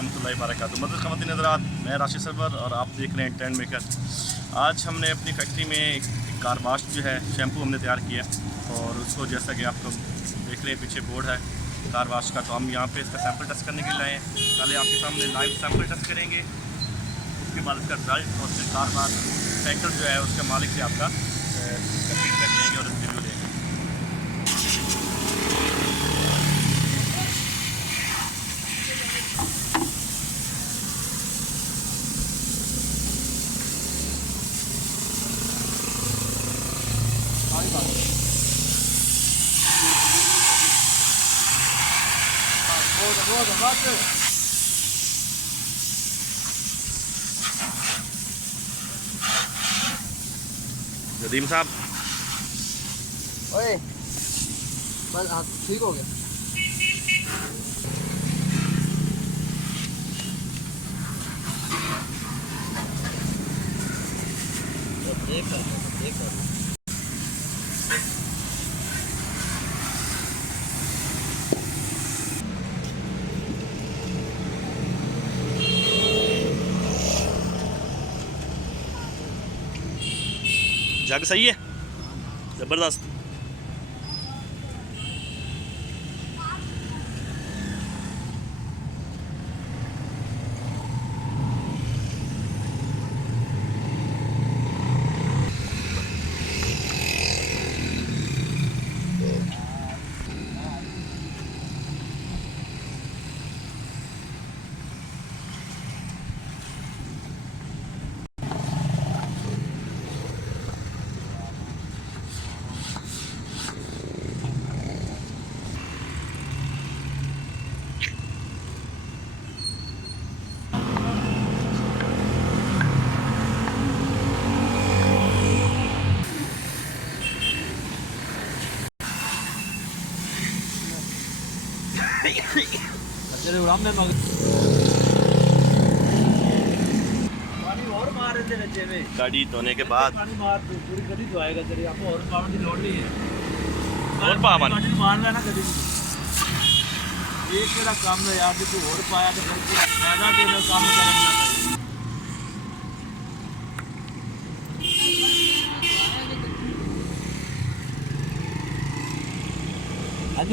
रहमतुल्लाहि व बरकातुहू। मज़ीद ख़वातीन हज़रात, मैं राशिद सरवर और आप देख रहे हैं ट्रेंड मेकर। आज हमने अपनी फैक्ट्री में एक कार वाश जो है शैम्पू हमने तैयार किया और उसको जैसा कि आपको देख रहे हैं पीछे बोर्ड है कार वाश का, तो हम यहाँ पे इसका सैंपल टेस्ट करने के लिए लाए हैं। पहले आपके सामने लाइव सैंपल टेस्ट करेंगे, उसके बाद इसका रिजल्ट और फिर कार वाश सेंटर जो है उसके मालिक से आपका फीडबैक लेंगे और रिव्यू लेंगे। नदीम साहब, ओए बस आप ठीक हो गया। जग सही है, ज़बरदस्त। गाड़ी धोने के बाद और पावन काम है यार, तू और पाया तो फायदा तेरा काम करना चाहिए। भाई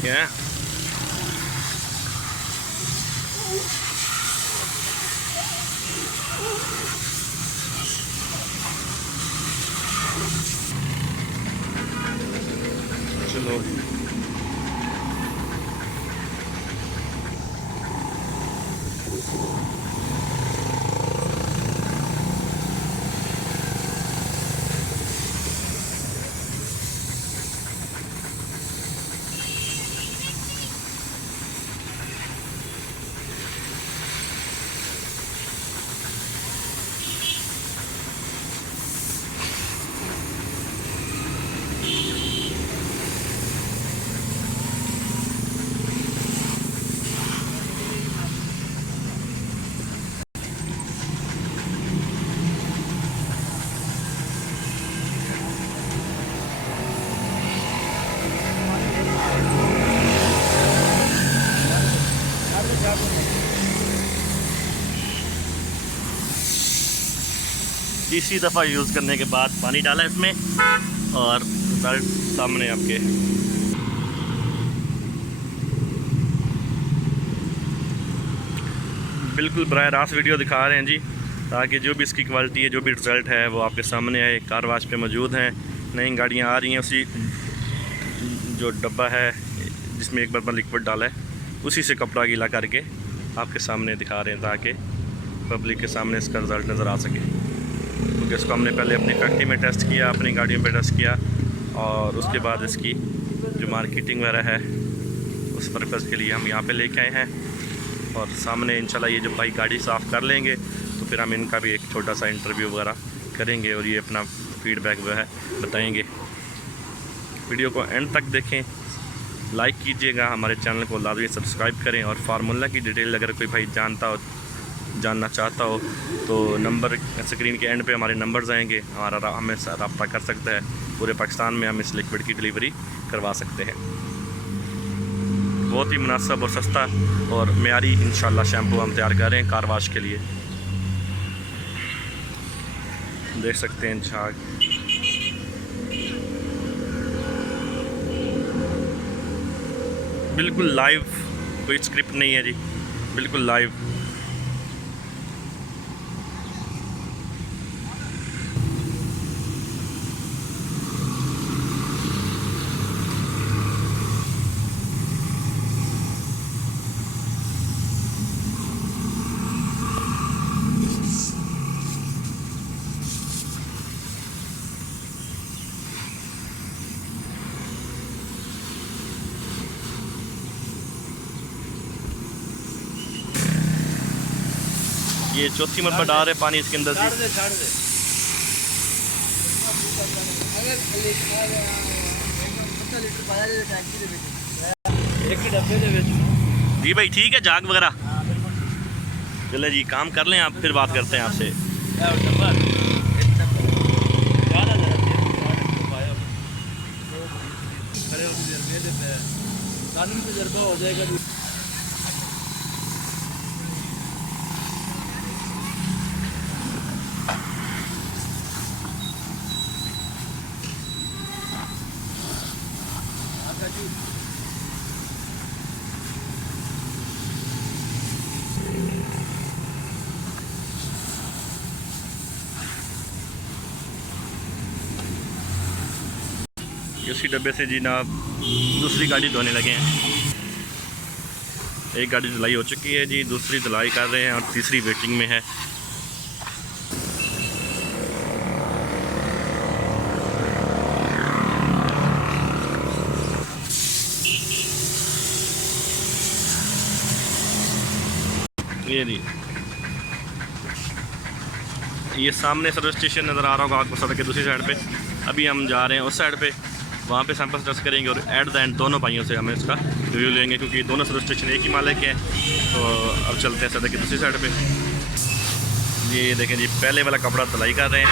क्या चलो तीसरी दफ़ा यूज़ करने के बाद पानी डाला इसमें और रिजल्ट सामने आपके। बिल्कुल बराह रास्त वीडियो दिखा रहे हैं जी, ताकि जो भी इसकी क्वालिटी है, जो भी रिज़ल्ट है वो आपके सामने आए। कार वाश पे मौजूद हैं, नई गाड़ियाँ आ रही हैं, उसी जो डब्बा है जिसमें एक बार लिक्विड डाला है उसी से कपड़ा गीला करके आपके सामने दिखा रहे हैं, ताकि पब्लिक के सामने इसका रिज़ल्ट नज़र आ सके। क्योंकि इसको हमने पहले अपनी फैक्ट्री में टेस्ट किया, अपनी गाड़ियों पे टेस्ट किया और उसके बाद इसकी जो मार्केटिंग वगैरह है उस पर्पज़ के लिए हम यहाँ पे लेके आए हैं। और सामने इंशाल्लाह ये जो भाई गाड़ी साफ़ कर लेंगे तो फिर हम इनका भी एक छोटा सा इंटरव्यू वगैरह करेंगे और ये अपना फीडबैक जो है बताएंगे। वीडियो को एंड तक देखें, लाइक कीजिएगा, हमारे चैनल को लाजमी सब्सक्राइब करें और फार्मूला की डिटेल अगर कोई भाई जानना चाहता हो तो नंबर स्क्रीन के एंड पे हमारे नंबर्स आएंगे, हमें रब्ता कर सकता है। पूरे पाकिस्तान में हम इस लिक्विड की डिलीवरी करवा सकते हैं। बहुत ही मुनासिब और सस्ता और मेयारी इंशाल्लाह शैम्पू हम तैयार कर रहे हैं कार वाश के लिए। देख सकते हैं झाग, बिल्कुल लाइव, कोई स्क्रिप्ट नहीं है जी, बिल्कुल लाइव। ये चौथी मरतबा डाल रहे पानी इसके अंदर छाड़ से। दे छाड़ दे। एक ही डब्बे दे विच जी भाई ठीक है, जाग वगैरह चले जी, काम कर लें आप, फिर बात करते हैं आपसे। डब्बा एक डब्बा ज़्यादा पाया खड़े होकर तजर्बे देते हैं, कानूनी तजर्बा हो जाएगा। उसी डब्बे से जी ना दूसरी गाड़ी धोने लगे हैं। एक गाड़ी धुलाई हो चुकी है जी, दूसरी धुलाई कर रहे हैं और तीसरी वेटिंग में है। ये जी, ये सामने सर्विस स्टेशन नज़र आ रहा होगा आपको सड़क के दूसरी साइड पे। अभी हम जा रहे हैं उस साइड पे, वहाँ पे सैंपल टेस्ट करेंगे और एट द एंड दोनों भाइयों से हमें इसका रिव्यू लेंगे, क्योंकि दोनों सर्विस स्टेशन एक ही मालिक के हैं। तो अब चलते हैं सड़क की दूसरी साइड पे। ये देखें जी, पहले वाला कपड़ा धुलाई कर रहे हैं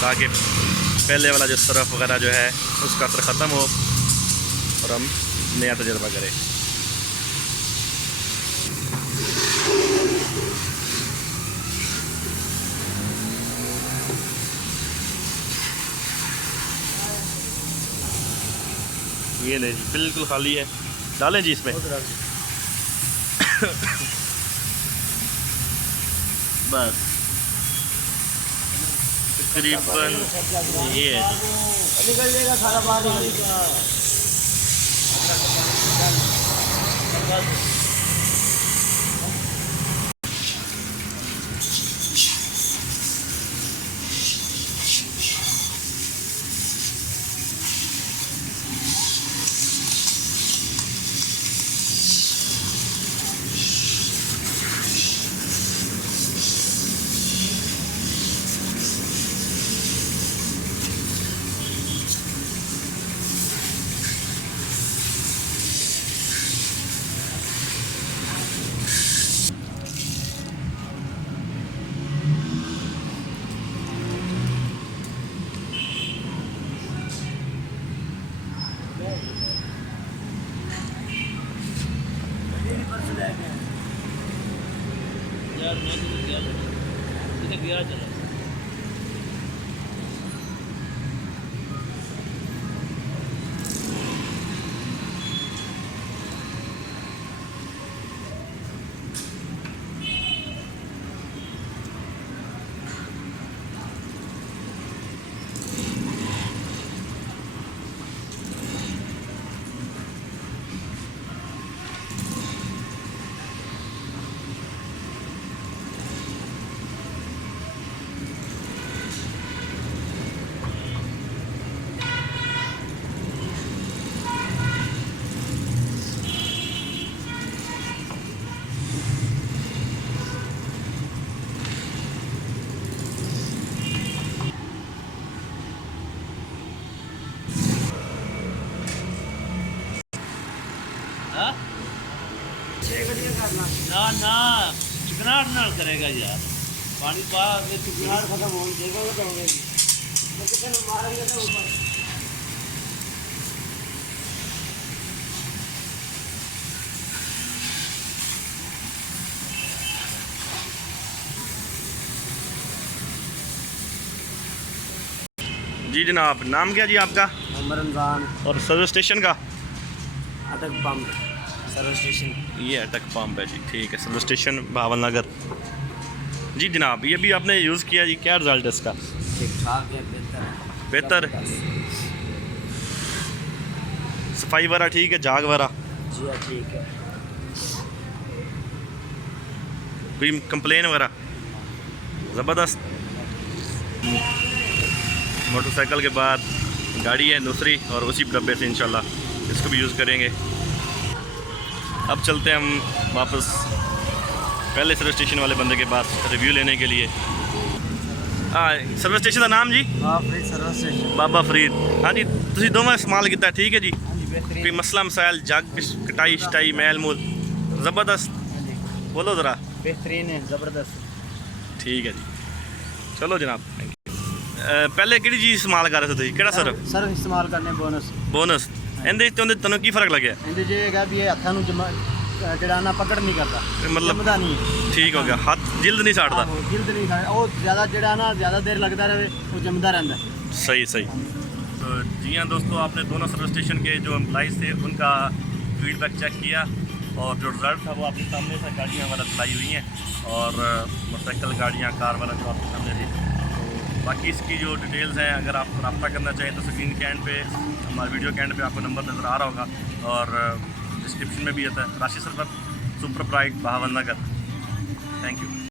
ताकि पहले वाला जो सरफ वगैरह जो है उसका असर ख़त्म हो और हम नया तजर्बा करें। ये ले जी, बिल्कुल खाली है, डालें जी इसमें बस तकरीबन ये है। निकल जाएगा सारा बाहर निकल जाएगा। यार मैं तो गया चला। ना चिकनाहट ना करेगा यार, पानी पा के चिकनाहट खत्म हो जाएगा तो होगी, लेकिन मारेंगे ना ऊपर। जी जनाब, नाम क्या जी आपका? रमजान। और सर्विस स्टेशन का? अटक पंप सर्विस स्टेशन। ये अटक पंप है जी, ठीक है। सर्विस स्टेशन भावन नगर। जी जनाब, ये भी आपने यूज़ किया जी, क्या रिज़ल्ट है इसका? ठीक ठाक है, बेहतर। सफाई वगैरह ठीक है, झाग वगैरह? जी हाँ ठीक है। कोई कंप्लेन वगैरह? ज़बरदस्त। मोटरसाइकिल के बाद गाड़ी है दूसरी, और उसी डब्बे से इंशाल्लाह इसको भी यूज़ करेंगे। अब चलते हैं हम वापस पहले सर्विस स्टेशन वाले बंदे के पास रिव्यू लेने के लिए। सर्विस स्टेशन का नाम जी? सर्विस स्टेशन बाबा फरीद। हाँ जी, तुसी दोवें इस्तेमाल किया, ठीक है जी। बेहतरीन। कोई मसला मसाइल, जग कटाई शटाई मैल मूल? ज़बरदस्त। बोलो ज़रा। बेहतरीन है, ज़बरदस्त। ठीक है जी, चलो जनाब, थैंक यू। पहले किहड़ी चीज़ इस्तेमाल कर रहे थे? किहड़ा सर्फ? सर्फ इस्तेमाल करने बोनस। बोनस। ਇਹਦੇ ਤੇ ਤੁਹਾਨੂੰ ਕੀ ਫਰਕ ਲੱਗਿਆ? ਇਹਦੇ ਜੇ ਹੈਗਾ ਵੀ ਇਹ ਹੱਥਾਂ ਨੂੰ ਜਿਹੜਾ ਨਾ ਪਕੜ ਨਹੀਂ ਕਰਦਾ, ਮਤਲਬ ਜੰਮਦਾ ਨਹੀਂ। ਠੀਕ ਹੋ ਗਿਆ, ਹੱਥ ਜਿਲਦ ਨਹੀਂ ਸਾੜਦਾ। ਆਹੋ, ਜਿਲਦ ਨਹੀਂ ਖਾਣਾ, ਉਹ ਜ਼ਿਆਦਾ ਜਿਹੜਾ ਨਾ ਜ਼ਿਆਦਾ ਦੇਰ लगता रहे वो जमदा रहता है। सही सही। तो जी हाँ दोस्तों, आपने दोनों सर्विस स्टेशन के जो एम्प्लॉइज़ थे उनका फीडबैक चेक किया, और जो रिज़ल्ट था वो आपके सामने था। गाड़ियाँ वाला चलाई हुई हैं, और मोटरसाइकिल गाड़ियाँ कार वाला जो आपके सामने थी। तो बाकी इसकी जो डिटेल्स हैं, अगर आप रब्ता करना चाहें तो स्क्रीन के एंड पे, हमारे वीडियो के एंड पे आपको नंबर नज़र आ रहा होगा, और डिस्क्रिप्शन में भी आता है। राशि सरफत सुपर प्राइड भावन नगर। Thank you.